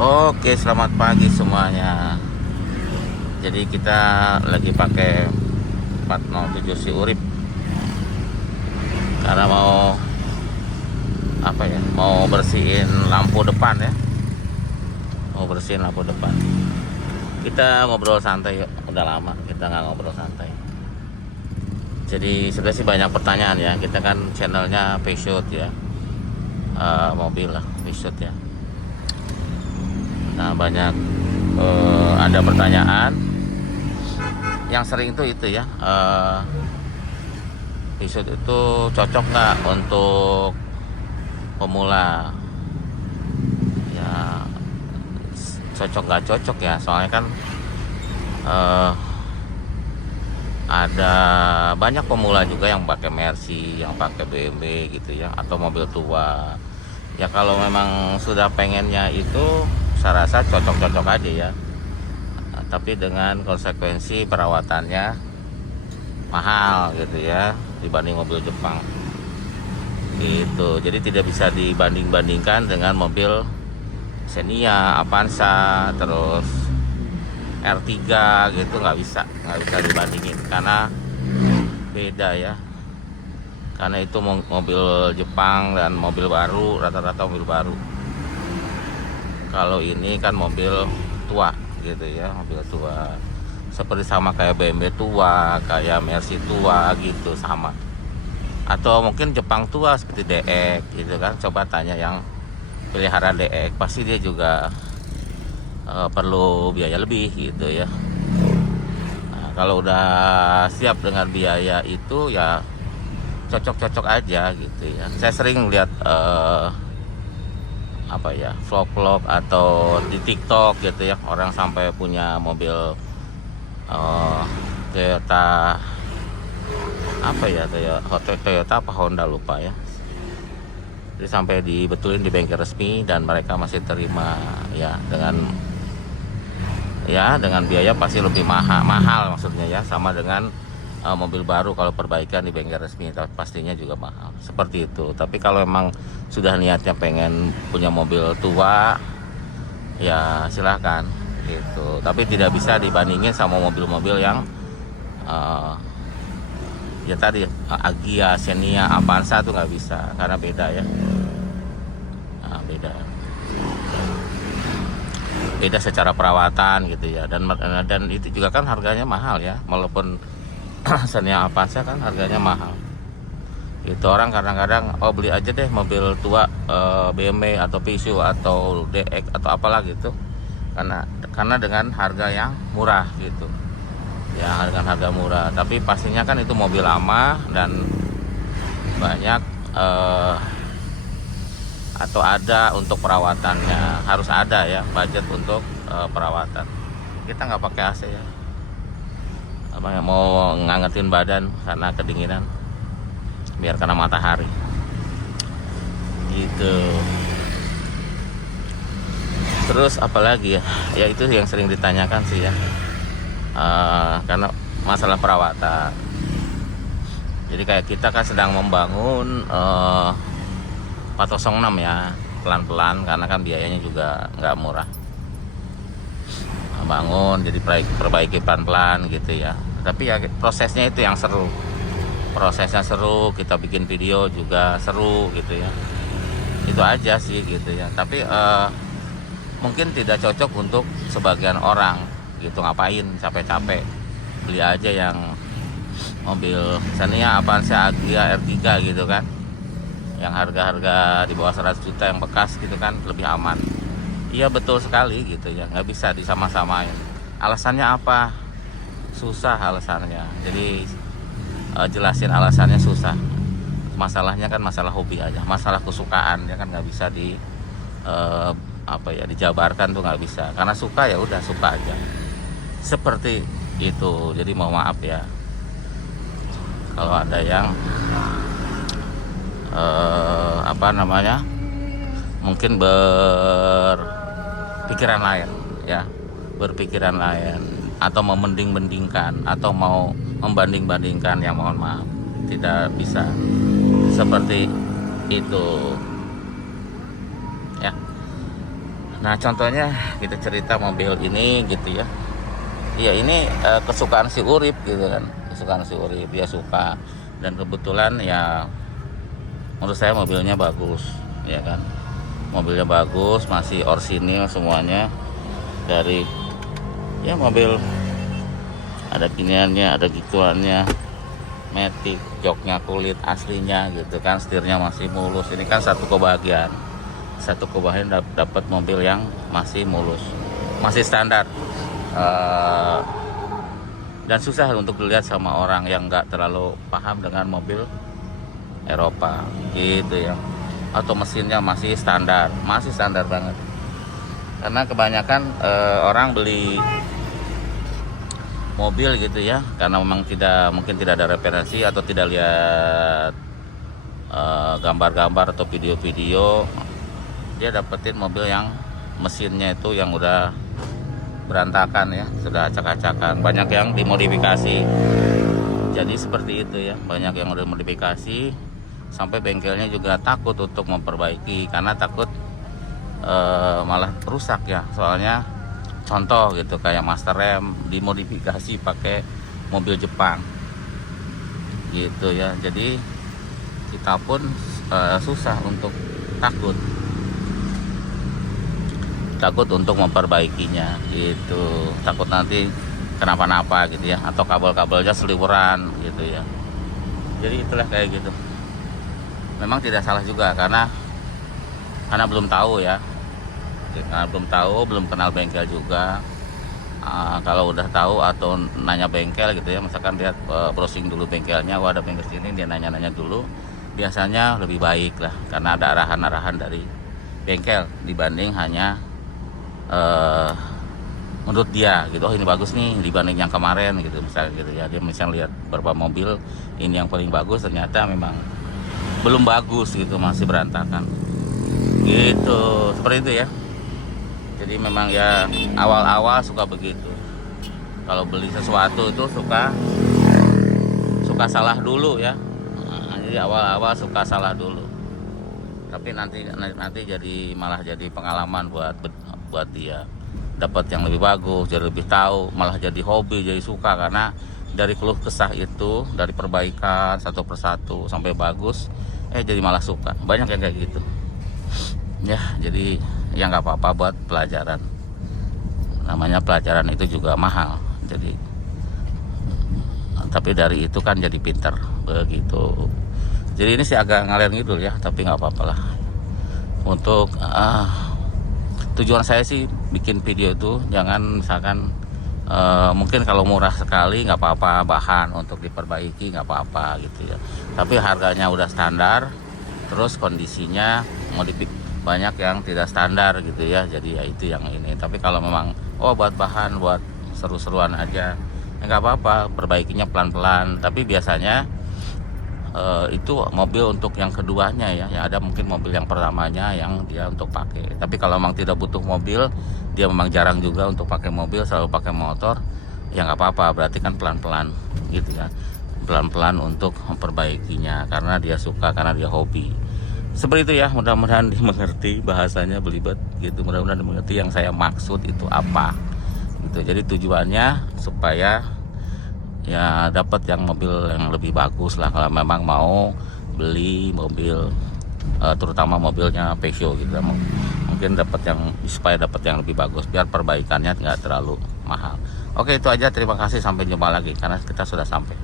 Oke, selamat pagi semuanya. Jadi kita lagi pakai 407 si Urip karena mau apa ya? Mau bersihin lampu depan ya. Mau bersihin lampu depan. Kita ngobrol santai yuk. Udah lama kita nggak ngobrol santai. Jadi sebenarnya sih banyak pertanyaan ya. Kita kan channelnya P-Shoot ya. Mobil lah, P-Shoot ya. Nah, banyak ada pertanyaan yang sering itu ya, P-Shoot itu cocok nggak untuk pemula ya? Cocok nggak cocok ya, soalnya kan ada banyak pemula juga yang pakai Mercy, yang pakai BMW gitu ya, atau mobil tua ya. Kalau memang sudah pengennya itu, saya rasa cocok-cocok aja ya. Tapi dengan konsekuensi perawatannya mahal gitu ya, dibanding mobil Jepang gitu. Jadi tidak bisa dibanding-bandingkan dengan mobil Xenia, Avanza, terus R3 gitu. Nggak bisa dibandingin karena beda ya. Karena itu mobil Jepang dan mobil baru, rata-rata mobil baru. Kalau ini kan mobil tua gitu ya, mobil tua. Seperti sama kayak BMW tua, kayak Mercy tua gitu, sama. Atau mungkin Jepang tua seperti DX gitu kan. Coba tanya yang pelihara DX, pasti dia juga perlu biaya lebih gitu ya. Nah, kalau udah siap dengan biaya itu ya cocok-cocok aja gitu ya. Saya sering lihat apa ya, vlog-vlog atau di TikTok gitu ya, orang sampai punya mobil Toyota apa ya, Toyota apa Honda lupa ya. Jadi sampai dibetulin di bengkel resmi dan mereka masih terima ya, dengan biaya pasti lebih mahal maksudnya ya, sama dengan mobil baru. Kalau perbaikan di bengkel resmi pastinya juga mahal seperti itu. Tapi kalau memang sudah niatnya pengen punya mobil tua ya silahkan gitu. Tapi tidak bisa dibandingin sama mobil-mobil yang ya tadi Agya, Xenia, Avanza tuh nggak bisa karena beda ya. Nah, beda secara perawatan gitu ya, dan itu juga kan harganya mahal ya. Walaupun Xenia, Avanza kan harganya mahal. Itu orang kadang-kadang beli aja deh mobil tua, BMW atau Peugeot atau DX atau apalah gitu, karena dengan harga yang murah gitu ya, dengan harga murah. Tapi pastinya kan itu mobil lama dan banyak atau ada untuk perawatannya, harus ada ya budget untuk perawatan. Kita nggak pakai AC ya, mau ngangetin badan karena kedinginan, biar kena matahari gitu. Terus apalagi ya, ya itu yang sering ditanyakan sih ya, karena masalah perawatan. Jadi kayak kita kan sedang membangun 406 ya, pelan-pelan karena kan biayanya juga nggak murah. Bangun jadi perbaiki pelan-pelan gitu ya. Tapi ya prosesnya itu yang seru. Prosesnya seru, kita bikin video juga seru gitu ya. Itu aja sih gitu ya. Tapi mungkin tidak cocok untuk sebagian orang gitu. Ngapain capek-capek, beli aja yang mobil Xenia, Avanza, Agya, R3 gitu kan, yang harga-harga di bawah 100 juta yang bekas gitu kan, lebih aman. Iya betul sekali gitu ya, nggak bisa disama-samain. Alasannya apa? Susah alasannya. Jadi jelasin alasannya susah. Masalahnya kan masalah hobi aja, masalah kesukaan ya kan, nggak bisa dijabarkan tuh, nggak bisa. Karena suka ya udah suka aja, seperti itu. Jadi mohon maaf ya kalau ada yang mungkin berpikiran lain ya, atau membanding-bandingkan atau mau membanding-bandingkan, yang mohon maaf tidak bisa seperti itu ya. Nah contohnya kita cerita mobil ini gitu ya. Iya ini kesukaan si Urip gitu kan, kesukaan si Urip, dia suka. Dan kebetulan ya menurut saya mobilnya bagus ya kan, mobilnya bagus, masih orsinil semuanya. Dari ya mobil ada giniannya, ada gituannya, matic, joknya kulit aslinya gitu kan, setirnya masih mulus. Ini kan satu kebahagiaan dapat mobil yang masih mulus, masih standar. Dan susah untuk dilihat sama orang yang nggak terlalu paham dengan mobil Eropa gitu ya. Atau mesinnya masih standar banget. Karena kebanyakan orang beli mobil gitu ya, karena memang mungkin tidak ada referensi atau tidak lihat gambar-gambar atau video-video, dia dapetin mobil yang mesinnya itu yang udah berantakan ya, sudah acak-acakan. Banyak yang dimodifikasi. Jadi seperti itu ya, banyak yang udah modifikasi sampai bengkelnya juga takut untuk memperbaiki karena takut malah rusak ya. Soalnya contoh gitu kayak master rem dimodifikasi pakai mobil Jepang gitu ya. Jadi kita pun susah untuk takut untuk memperbaikinya gitu, takut nanti kenapa-napa gitu ya, atau kabel-kabelnya seliweran gitu ya. Jadi itulah kayak gitu. Memang tidak salah juga karena belum tahu ya, karena belum kenal bengkel juga. Kalau udah tahu atau nanya bengkel gitu ya, misalkan lihat browsing dulu bengkelnya, ada bengkel sini, dia nanya-nanya dulu, biasanya lebih baik lah karena ada arahan-arahan dari bengkel dibanding hanya menurut dia gitu, oh ini bagus nih dibanding yang kemarin gitu misalnya gitu ya. Dia misalnya lihat beberapa mobil, ini yang paling bagus, ternyata memang belum bagus gitu, masih berantakan gitu, seperti itu ya. Jadi memang ya awal-awal suka begitu, kalau beli sesuatu itu suka salah dulu ya. Jadi awal-awal suka salah dulu, tapi nanti jadi malah jadi pengalaman buat dia, dapat yang lebih bagus, jadi lebih tahu, malah jadi hobi, jadi suka. Karena dari keluh kesah itu, dari perbaikan satu persatu sampai bagus, jadi malah suka. Banyak yang kayak gitu ya. Jadi ya nggak apa-apa buat pelajaran, namanya pelajaran itu juga mahal. Jadi tapi dari itu kan jadi pinter begitu. Jadi ini sih agak ngalir ngidul ya, tapi nggak apa-apa lah. Untuk tujuan saya sih bikin video itu jangan misalkan mungkin kalau murah sekali nggak apa-apa, bahan untuk diperbaiki nggak apa-apa gitu ya. Tapi harganya udah standar, terus kondisinya banyak yang tidak standar gitu ya. Jadi ya itu yang ini. Tapi kalau memang buat bahan, buat seru-seruan aja, ya nggak apa-apa, perbaikinya pelan-pelan. Tapi biasanya itu mobil untuk yang keduanya ya. Yang ada mungkin mobil yang pertamanya yang dia untuk pakai. Tapi kalau memang tidak butuh mobil, dia memang jarang juga untuk pakai mobil, selalu pakai motor, ya nggak apa-apa. Berarti kan pelan-pelan gitu ya, pelan-pelan untuk memperbaikinya karena dia suka, karena dia hobi. Seperti itu ya. Mudah-mudahan dimengerti, bahasanya belibet gitu. Mudah-mudahan dimengerti yang saya maksud itu apa gitu. Jadi tujuannya supaya ya dapat yang mobil yang lebih bagus lah. Kalau memang mau beli mobil terutama mobilnya Peugeot gitu, mungkin supaya dapat yang lebih bagus, biar perbaikannya nggak terlalu mahal. Oke, itu aja, terima kasih, sampai jumpa lagi karena kita sudah sampai.